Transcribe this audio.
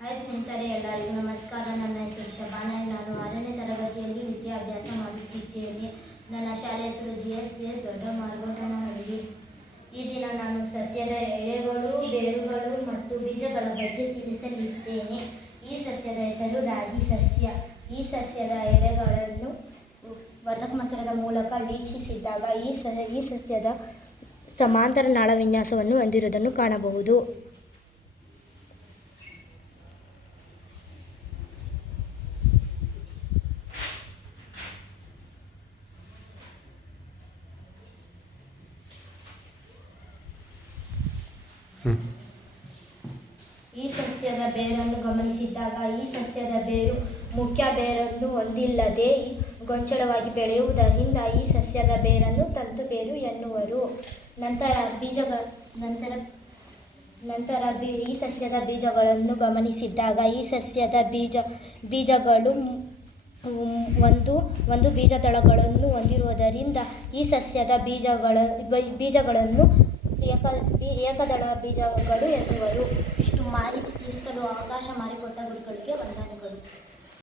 Hi ಸ್ನೇಹಿತರೆ, ಎಲ್ಲರಿಗೂ ನಮಸ್ಕಾರ. ನನ್ನ ಹೆಸರು ಶಬಾನಾ. ನಾನು 6ನೇ ತರಗತಿಯಲ್ಲಿ ವಿದ್ಯಾಭ್ಯಾಸ ಮಾಡುತ್ತಿದ್ದೇನೆ. ನನ್ನ ಶಾಲೆ ಹೆಸರು GSPS ದೊಡ್ಡ ಮಾರ್ಗೋಟನಹಳ್ಳಿ. ಈ ದಿನ ನಾನು ಸಸ್ಯದ ಎಲೆಗಳು, ಬೇರುಗಳು ಮತ್ತು ಬೀಜಗಳ ಬಗ್ಗೆ ತಿಳಿಸಲಿದ್ದೇನೆ. ಈ ಸಸ್ಯದ ಹೆಸರು ರಾಗಿ ಸಸ್ಯ. ಈ ಸಸ್ಯದ ಎಲೆಗಳನ್ನು ವರ್ಧಕ ಮಸರದ ಮೂಲಕ ವೀಕ್ಷಿಸಿದಾಗ ಈ ಸಸ್ಯದ ಸಮಾಂತರ ನಾಳ ವಿನ್ಯಾಸವನ್ನು ಹೊಂದಿರುವುದನ್ನು ಕಾಣಬಹುದು. ಈ ಸಸ್ಯದ ಬೇರನ್ನು ಗಮನಿಸಿದಾಗ ಈ ಸಸ್ಯದ ಬೇರು ಮುಖ್ಯ ಬೇರನ್ನು ಹೊಂದಿಲ್ಲದೆ ಗೊಂಚಲವಾಗಿ ಬೆಳೆಯುವುದರಿಂದ ಈ ಸಸ್ಯದ ಬೇರನ್ನು ತಂತು ಬೇರು ಎನ್ನುವರು. ಈ ಸಸ್ಯದ ಬೀಜಗಳನ್ನು ಗಮನಿಸಿದಾಗ ಈ ಸಸ್ಯದ ಬೀಜಗಳು ಒಂದು ಬೀಜದಳಗಳನ್ನು ಹೊಂದಿರುವುದರಿಂದ ಈ ಸಸ್ಯದ ಬೀಜಗಳನ್ನು ಏಕದಳ ಬೀಜಗಳು ಎನ್ನುವರು. ಇಷ್ಟು ಮಾಹಿತಿ ತಿಳಿಸಲು ಅವಕಾಶ ಮಾಡಿಕೊಟ್ಟ ಗುರುಗಳಿಗೆ ವಂದನೆಗಳು.